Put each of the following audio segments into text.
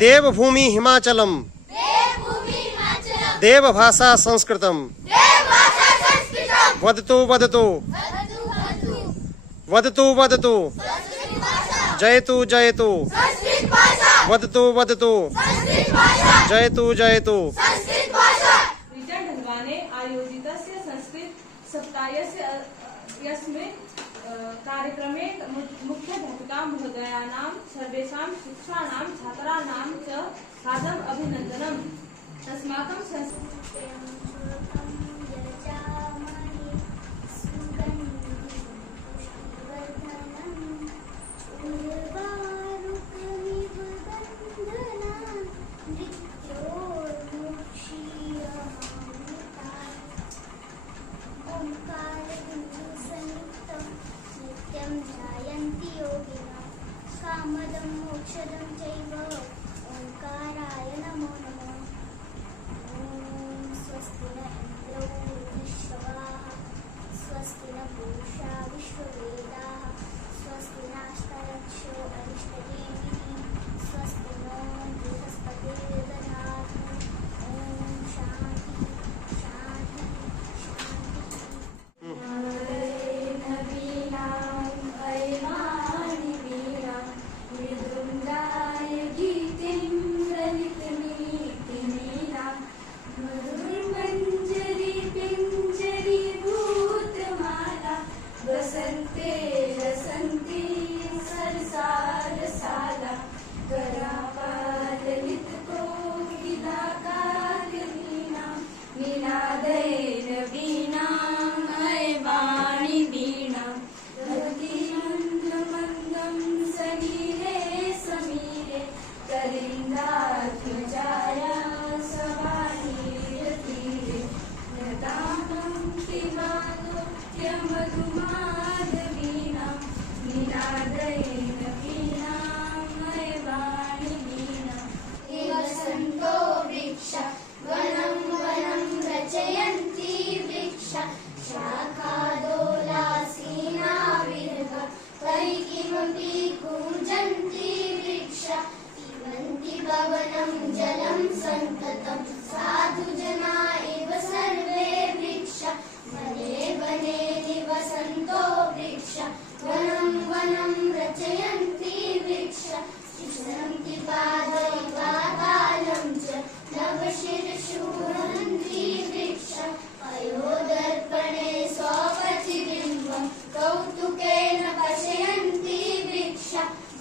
देवभूमि हिमाचलम देवभाषा संस्कृतम वदतु वदतु वदतु वदतु जयतु जयतु वदतु वदतु जयतु जयतु। आयोजितस्य संस्कृत सप्ताहस्य यस्मिन् कार्यक्रमे मुख्याध्यापिका महोदयानां सर्वेषां शिक्षकाणां छात्राणां च हार्दम् अभिनन्दनम्। अस्माकं मोक्षदं चैव ओंकाराय नमो नमः। स्वस्ति न इंद्रो वृषभाः स्वस्ति न पूषा विश्ववेदाः स्वस्ति नस्तार्क्ष्यो अरिष्टनेमिः स्वस्ति नो बृहस्पतिर्दधातु। ओम शांति शांति जलम संततम साधु जना एव सर्वे वृक्ष वने वने निवसन्तो वृक्ष वनं वनं रचयन्ति वृक्ष शिशन्ति पादयित्वा कालं च नवशिरशूरन्ति वृक्ष अयोदर्पणे स्वप्रतिबिम्बं कौतुकेन पश्यन्ति वृक्ष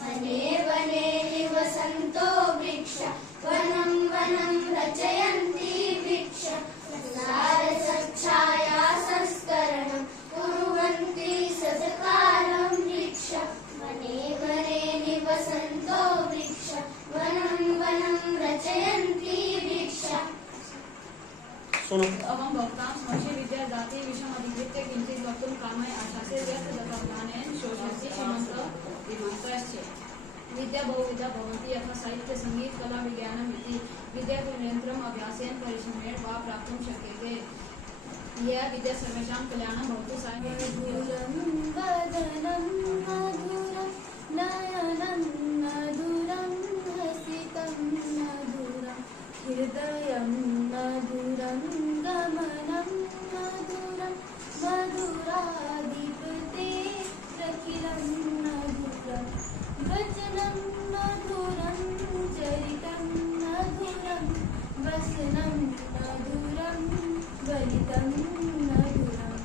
वने वने निवसन्तो वृक्ष वनं वनं रचयन्ति वृक्ष सारसच्छाया संस्करणं कुर्वन्ति सत्कालं वृक्ष वने वने निवसन्तो वृक्ष वनं वनं रचयन्ति वृक्ष। अहं भवतां समक्षे विद्यादाते विषयम् अधिकृत्य किञ्चित् वक्तुं कामये आशासे व्यस्ततत्त्वज्ञानेन शोषयति श्रीमन्तश्च। विद्या बहुविधा भवन्ति यथा साहित्य संगीत कला विज्ञानम् इति। विद्या तु निरन्तरम् अभ्यासेन परिश्रमेण वा प्राप्तुं शक्यते। यया विद्या सर्वेषां कल्याणं भवतु। मधुरं वदनं मधुरं नयनं मधुरं हसितं मधुरं हृदयं मधुरं गमनं मधुरं मधुराधिपते प्रखिलं मधुरं वचनं मधुरं चरितं मधुरं वसनं मधुरं वलितं मधुरं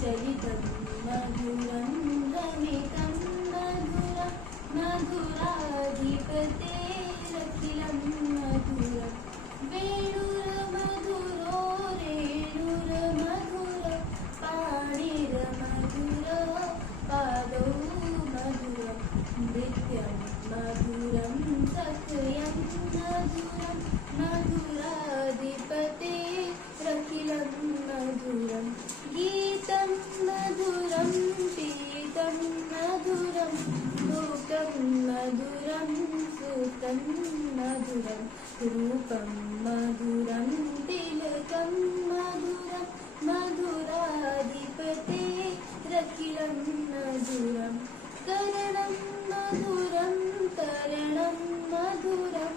चरितं मधुरं रमितं मधुरं मधुराधिपतेरखिलं मधुरं वेणुर्मधुरो रेणुर्मधुरं पाणिर्मधुरो पादौ मधुरं नृत्यं मधुरं सखयं मधुरं मधुराधिपतेरखिलं मधुरं गीतं मधुरं पीतं मधुरं लोकं मधुरं सुतं मधुरं रूपं मधुरं तिलकं मधुरं मधुराधिपतेरखिलं मधुरं करणं मधुरं तरणं मधुरं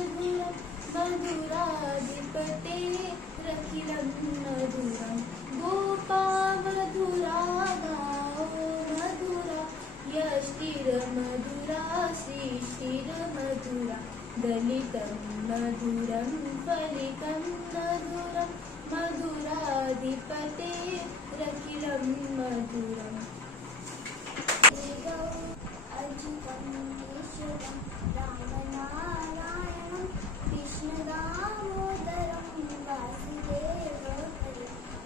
मधुरं मधुराधिपतेरखिलं मधुरं गोपा मधुरा गावो मधुरा यष्टिर्मधुरा सृष्टिर्मधुरा दलितं मधुरं फलितं मधुरं मधुराधिपतेरखिलं मधुरम् अच्युतं केशवं रामनारायणं कृष्णदामोदरं वासुदेवं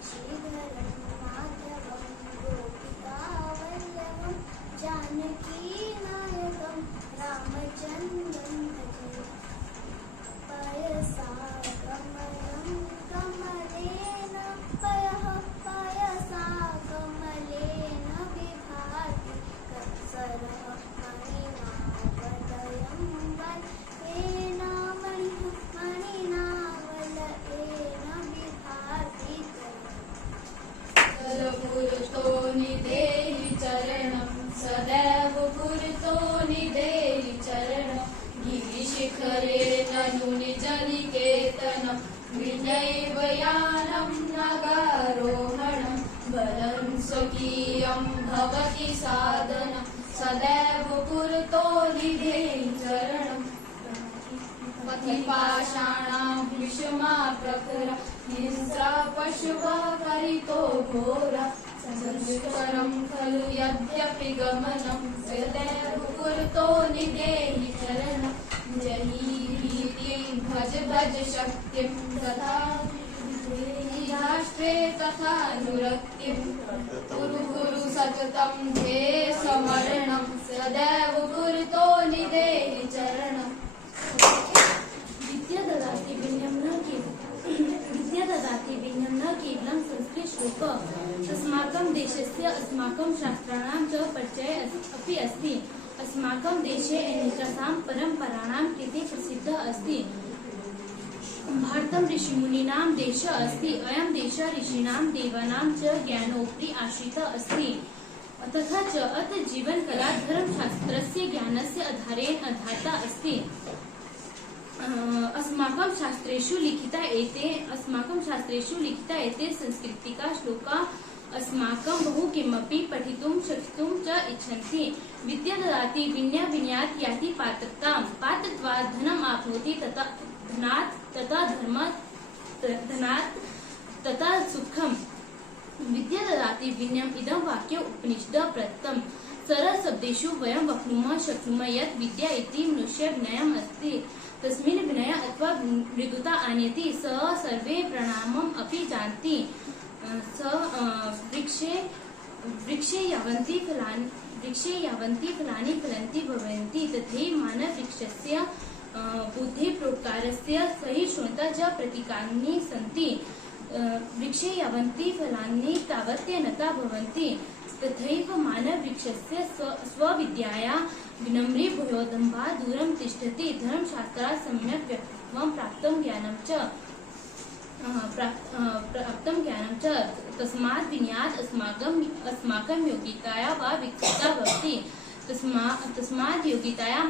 श्रीधरं माधवं गोपिकावल्लभं जानकीनायकं रामचन्द्रं भजे पयसा कमलं कमलेन पयसा कमलेन विभाति सरः मणिनावलयं वलेन मणिनावलयेन विभाति पुरतो निदेहि चरणं सदैव पुरतो निदेहि चरणं गिरिशिखरे तनुनिजनिकेतनं विनैव यानं नगारोहणं बलं स्वकीयं भवति साधनं सदैव पुरतो निदेहि चरणं पतिपाषाणां विषमा प्रखरा हिंसा पशुवा परितो घोरा संस्करं खलु यद्यपि गमनं सदैव पुरतो निदेहि चरणं जहि भीतिं भज भज शक्तिं तथा राष्ट्रे तथा अनुरक्तिं कुरु कुरु सततं ध्येय स्मरणं सदैव पुरतो निदेहि चरणम् विद्या ददाति भिन्नं न केवलं संस्कृतश्लोक अस्माकं देशस्य अस्माकं शास्त्राणां च परिचयः अपि अस्ति अस्माकं देशे अनेकासां परम्पराणां कृते प्रसिद्धः अस्ति भारतं ऋषिमुनीनां देशः अस्ति अयं देशः ऋषीणां देवानां च ज्ञानोपरि आश्रितः अस्ति तथा च अत्र जीवनकला धर्मशास्त्रस्य ज्ञानस्य आधारेण आधारिता अस्ति अस्माकं शास्त्रेषु लिखिता एते संस्कृतिका श्लोका अस्माकं बहु किमपि पठितुं शक्तुं च इच्छन्ति विद्या ददाति विनया विनयात् याति पात्रतां पात्रत्वात् धनम् आप्नोति धनात् तथा धनात् तथा सुखं विद्या ददाति विनयम् इदं वाक्यम् उपनिषदः प्रदत्तम् सरलशब्देषु वयं वक्तुं शक्नुमः यत् विद्या इति मनुष्य विनयम् अस्ति तस्मिन् विनय अथवा मृदुता आनयति सः सर्वे प्रणामम् अपि जानति स वृक्षे यावन्ति फलानि फलन्ति भवन्ति तथैव मानववृक्षस्य बुद्धिप्रोक्कारस्य सहिष्णुता च प्रतीकानि सन्ति वृक्षे यावन्ति फलानि तावत्यनता भवन्ति तथैव मानववृक्षस्य स्वविद्याया विनम्री भयोदम्भा दूरं तिष्ठति धर्मशास्त्रात् सम्यक् व्यक्तित्वं प्राप्तं ज्ञानं च तस्मात् विनयात् अस्माकं योगिताया वा विकसिता भवति तस्मात् योगिताया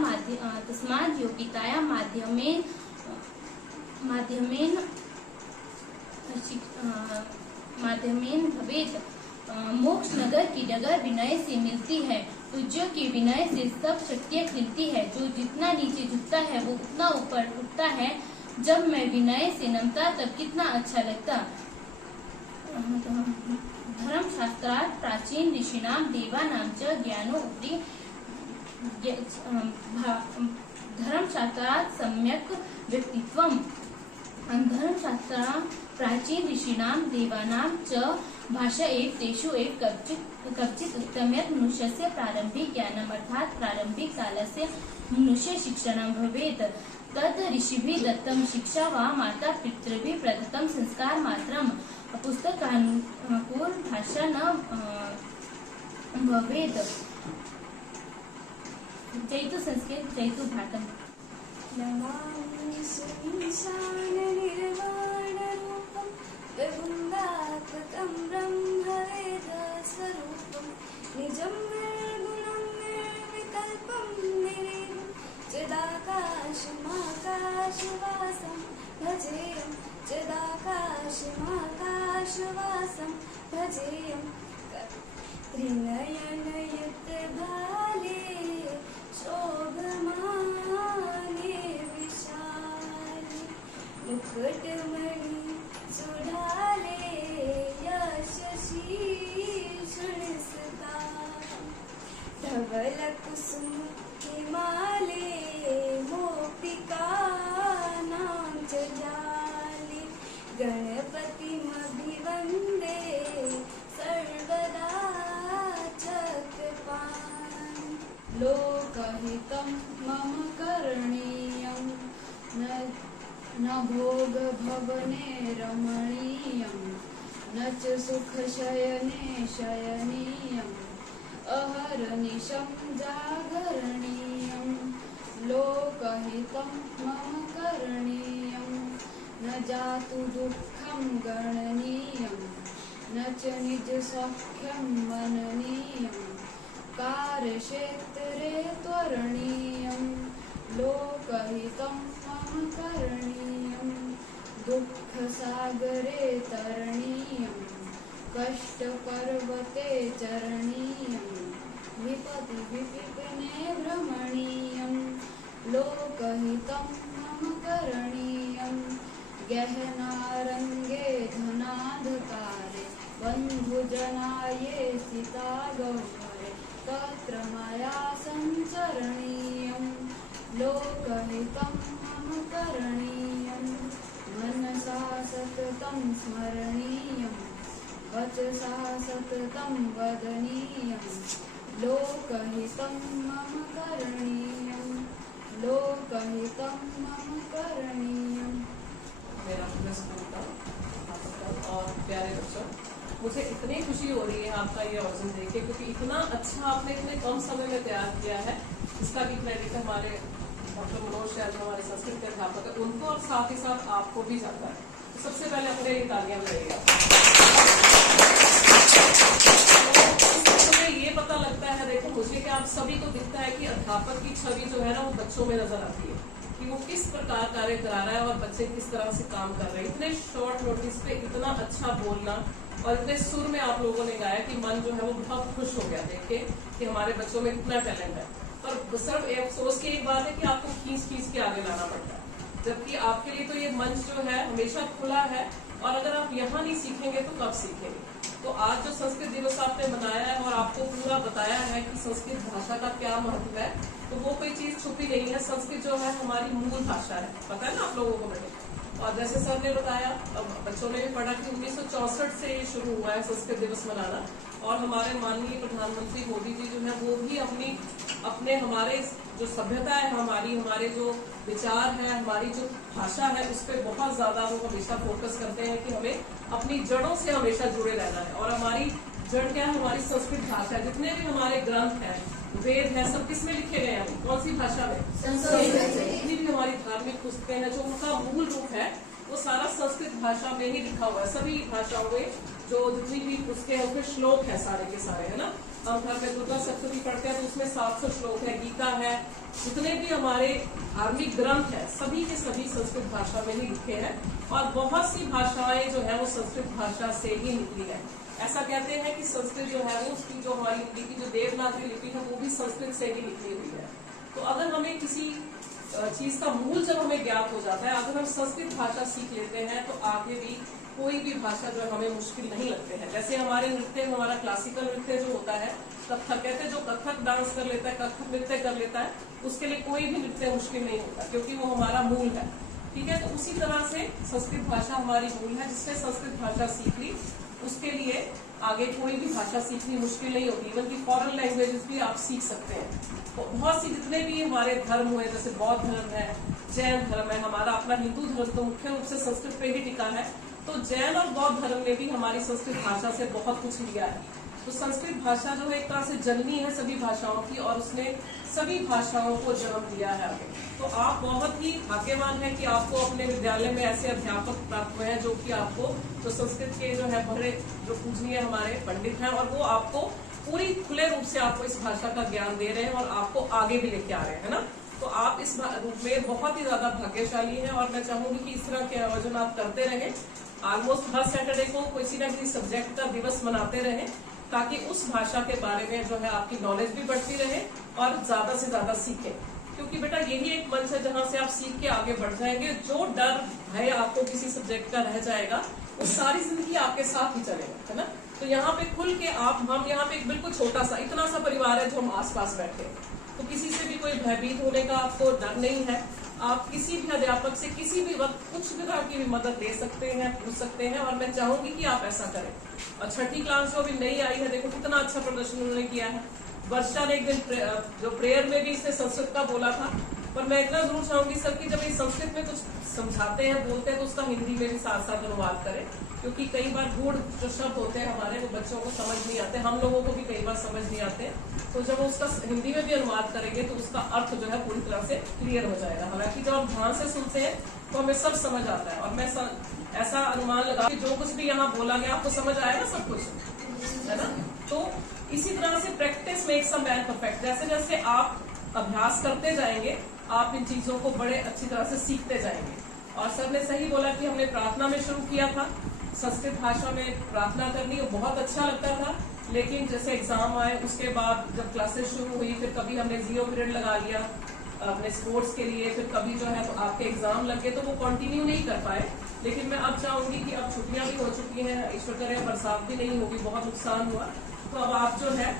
माध्यमेन भवेत् मोक्ष नगर की डगर विनय से मिलती है पूज्यों की विनय से सब शक्तियाँ खिलती है जो जितना नीचे झुकता है वो उतना ऊपर उठता है जब मैं विनय से नमता तब कितना अच्छा लगता धर्मशास्त्रात् प्राचीन ऋषीणां देवानां च ज्ञानोपरि धर्मशास्त्रात् सम्यक् व्यक्तित्वम् धर्मशास्त्रात् प्राचीन ऋषीणां देवानां च भाषा एव तेषु एव कवचित् उक्तं यत् मनुष्यस्य प्रारम्भिक ज्ञानम् अर्थात् प्रारम्भिक कालस्य मनुष्य शिक्षणं भवेत् तत् ऋषिभिः दत्तं शिक्षा वा माता पितृभिः प्रदत्तं संस्कार मात्रम् पुस्तकानुकूल भाषा न भवेत् जयतु संस्कृत जयतु भारतम नमामि सुविशालनिर्वाणरूपं विभुङ्गात्मकं ब्रह्मवेदस्वरूपं निजं निर्गुणं निर्विकल्पं निरीहं चिदाकाशमाकाश चिदाकाशवासं भजेयं चिदाकाशमाकाशवासं भजेयं त्रिनयनयुतभाले शोभमाने विशाले मुकुटमणि सुढाले यशशीर्षुणसुता धवल कुसुम हिमाले मोक्तिकानां च जाले गणपतिमभिवन्दे सर्वदा चक्रपाणि लोकहितं मम करणीयं न भोगभवने रमणीयं न च सुखशयने शयनीयम् अहर्निशं जागरणीयं लोकहितं मम करणीयं न जातु दुःखं गणनीयं न च निजसौख्यं मननीयं कार्यक्षेत्रे त्वरणीयं लोकहितं मम करणीयं दुःखसागरे तरणीयं कष्टपर्वते चरणीयं विपिने भ्रमणीयं लोकहितं मम करणीयं गहनारङ्गे धनाधकारे बन्धुजनाये सीतागह्वरे तत्र मया सञ्चरणीयं लोकहितं मम करणीयं मनसा सततं स्मरणीयम् वचसा सततं वदनीयं लोकहितं मम करणीयं लोकहितं मम करणीयं। मेरा पूरा स्कूल का और प्यारे बच्चों, मुझे इतनी खुशी हो रही है आपका ये ऑर्जन देख के, क्योंकि इतना अच्छा आपने इतने कम समय में तैयार किया है। इसका भी क्रेडिट हमारे डॉक्टर मनोज शैल जो हमारे संस्कृत के अध्यापक है उनको, और साथ ही साथ आपको भी जाता है। तो सबसे पहले अपने लिए तालियां बजाइएगा। तो ये पता लगता है, देखो मुझे कि आप सभी को दिखता है कि अध्यापक की छवि जो है ना वो बच्चों में नजर आती है कि वो किस प्रकार कार्य करा रहा है और बच्चे किस तरह से काम कर रहे हैं। इतने शॉर्ट नोटिस पे इतना अच्छा बोलना और इतने सुर में आप लोगों ने गाया कि मन जो है वो बहुत खुश हो गया देख के कि हमारे बच्चों में इतना टैलेंट है। पर सिर्फ अफसोस की एक बात है कि आपको खींच के आगे लाना पड़ता है, जबकि आपके लिए तो ये मंच जो है हमेशा खुला है, और अगर आप यहाँ नहीं सीखेंगे तो कब सीखेंगे। तो आज जो संस्कृत दिवस आपने मनाया है और आपको पूरा बताया है कि संस्कृत भाषा का क्या महत्व है, तो वो कोई चीज छुपी नहीं है। संस्कृत जो है हमारी मूल भाषा है, पता है ना आप लोगों को बेटे। और जैसे सर ने बताया, अब बच्चों ने भी पढ़ा कि 1964 से ये शुरू हुआ है संस्कृत दिवस मनाना, और हमारे माननीय प्रधानमंत्री मोदी जी जो है वो भी अपने हमारे जो सभ्यता है हमारे जो विचार है, हमारी जो भाषा है, उस पर बहुत ज्यादा वो हमेशा फोकस करते हैं कि हमें अपनी जड़ों से हमेशा जुड़े रहना है। और हमारी जड़ क्या है? हमारी संस्कृत भाषा है। जितने भी हमारे ग्रंथ हैं, वेद है, सब किस में लिखे गए हैं? कौन सी भाषा में? संस्कृत। जितनी भी हमारी धार्मिक पुस्तकें हैं, जो उनका मूल रूप है वो सारा संस्कृत भाषा में ही लिखा हुआ है। सभी भाषाओं में जो जितनी भी पुस्तकें हैं उसमें श्लोक है सारे के सारे, है ना। हम घर में दुर्गा सप्तशती पढ़ते हैं तो उसमें 700 श्लोक है, गीता है, जितने भी हमारे धार्मिक ग्रंथ है सभी के सभी संस्कृत भाषा में ही लिखे हैं। और बहुत सी भाषाएं जो है वो संस्कृत भाषा से ही निकली है। ऐसा कहते हैं कि संस्कृत जो है वो उसकी जो हमारी लिपि जो देवनागरी लिपि है वो भी संस्कृत से ही निकली हुई है। तो अगर हमें किसी चीज का मूल जब हमें ज्ञात हो जाता है, अगर हम संस्कृत भाषा सीख लेते हैं तो आगे भी कोई भी भाषा जो है हमें मुश्किल नहीं लगते हैं। जैसे हमारे नृत्य, हमारा क्लासिकल नृत्य जो होता है, कथक कहते हैं, जो कथक डांस कर लेता है, कथक नृत्य कर लेता है, उसके लिए कोई भी नृत्य मुश्किल नहीं होता, क्योंकि वो हमारा मूल है। ठीक है, तो उसी तरह से संस्कृत भाषा हमारी मूल है। जिसने संस्कृत भाषा सीख ली उसके लिए आगे कोई भी भाषा सीखनी मुश्किल नहीं होती। इवन की फॉरेन लैंग्वेजेस भी आप सीख सकते हैं। तो बहुत सी जितने भी हमारे धर्म हुए, जैसे बौद्ध धर्म है, जैन धर्म है, हमारा अपना हिंदू धर्म तो मुख्य रूप से संस्कृत पे ही टिका है। तो जैन और बौद्ध धर्म ने भी हमारी संस्कृत भाषा से बहुत कुछ लिया है। तो संस्कृत भाषा जो है एक तरह से जननी है सभी भाषाओं की, और उसने सभी भाषाओं को जन्म दिया है आगे। तो आप बहुत ही भाग्यवान हैं कि आपको अपने विद्यालय में ऐसे अध्यापक प्राप्त हुए हैं जो कि आपको जो संस्कृत के जो है बड़े जो पूजनीय हमारे पंडित हैं, और वो आपको पूरी खुले रूप से आपको इस भाषा का ज्ञान दे रहे हैं और आपको आगे भी लेके आ रहे हैं, है ना। तो आप इस रूप में बहुत ही ज्यादा भाग्यशाली हैं और मैं चाहूंगी कि इस तरह के आयोजन आप करते रहें। ऑलमोस्ट हर सैटरडे को किसी न किसी सब्जेक्ट का दिवस मनाते रहें, ताकि उस भाषा के बारे में जो है आपकी नॉलेज भी बढ़ती रहे और ज्यादा से ज्यादा सीखें। क्योंकि बेटा यही एक मंच है जहां से आप सीख के आगे बढ़ जाएंगे। जो डर भय आपको किसी सब्जेक्ट का रह जाएगा वो सारी जिंदगी आपके साथ ही चलेगा, है ना। तो यहाँ पे खुल के हम यहाँ पे एक बिल्कुल छोटा सा इतना सा परिवार है जो हम आस पास बैठे हैं, तो किसी से भी कोई भयभीत होने का आपको डर नहीं है। आप किसी भी अध्यापक से किसी भी वक्त कुछ तरह की भी मदद ले सकते हैं, पूछ सकते हैं, और मैं चाहूंगी कि आप ऐसा करें। और छठी क्लास जो अभी नई आई है, देखो कितना अच्छा प्रदर्शन उन्होंने किया है। वर्षा ने एक दिन जो प्रेयर में भी इसने संस्कृत का बोला था, पर मैं इतना जरूर चाहूंगी सर कि जब ये संस्कृत में कुछ समझाते हैं, बोलते हैं, तो उसका हिंदी में भी साथ साथ अनुवाद करें। क्योंकि कई बार गूढ़ जो शब्द होते हैं हमारे, वो बच्चों को समझ नहीं आते, हम लोगों को भी कई बार समझ नहीं आते। तो जब वो उसका हिंदी में भी अनुवाद करेंगे तो उसका अर्थ जो है पूरी तरह से क्लियर हो जाएगा। हालांकि जब हम ध्यान से सुनते हैं तो हमें सब समझ आता है, और मैं ऐसा अनुमान लगा कि जो कुछ भी यहाँ बोला गया आपको समझ आएगा सब कुछ, है ना। तो इसी तरह से practice makes a man perfect. जैसे जैसे आप अभ्यास करते जाएंगे आप इन चीजों को बड़े अच्छी तरह से सीखते जाएंगे। और सर ने सही बोला कि हमने प्रार्थना में शुरू किया था, संस्कृत भाषा में प्रार्थना करनी, वो बहुत अच्छा लगता था। लेकिन जैसे एग्जाम आए उसके बाद जब क्लासेस शुरू हुई, फिर कभी हमने 0 पीरियड लगा लिया अपने स्पोर्ट्स के लिए, फिर कभी जो है तो आपके एग्जाम लग गए, तो वो कंटिन्यू नहीं कर पाए। लेकिन मैं अब चाहूंगी कि अब छुट्टियां भी हो चुकी हैं, ईश्वर करे बरसात भी नहीं होगी, बहुत नुकसान हुआ, तो अब आप जो है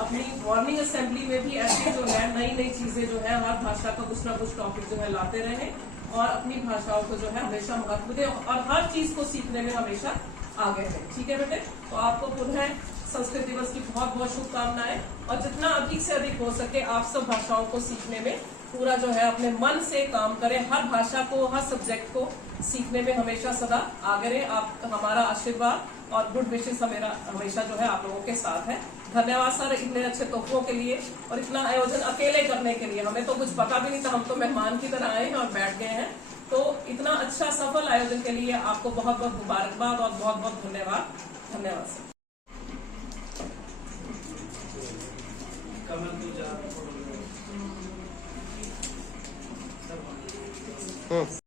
अपनी मॉर्निंग असेंबली में भी ऐसी जो है नई नई चीजें जो है हर भाषा का कुछ ना कुछ टॉपिक जो है लाते रहें, और अपनी भाषाओं को जो है हमेशा महत्व दें, और हर चीज को सीखने में हमेशा आगे रहें। ठीक है बेटे, तो आपको पुनः संस्कृत दिवस की बहुत बहुत शुभकामनाएं, और जितना अधिक से अधिक हो सके आप सब भाषाओं को सीखने में पूरा जो है अपने मन से काम करें। हर भाषा को, हर सब्जेक्ट को सीखने में हमेशा सदा आगे रहें। आप हमारा आशीर्वाद और गुड विशेष मेरा हमेशा जो है आप लोगों के साथ है। धन्यवाद सर इतने अच्छे तोहफों के लिए और इतना आयोजन अकेले करने के लिए। हमें तो कुछ पता भी नहीं था, हम तो मेहमान की तरह आए हैं और बैठ गए हैं। तो इतना अच्छा सफल आयोजन के लिए आपको बहुत बहुत मुबारकबाद और बहुत बहुत धन्यवाद। धन्यवाद सर। हम्म।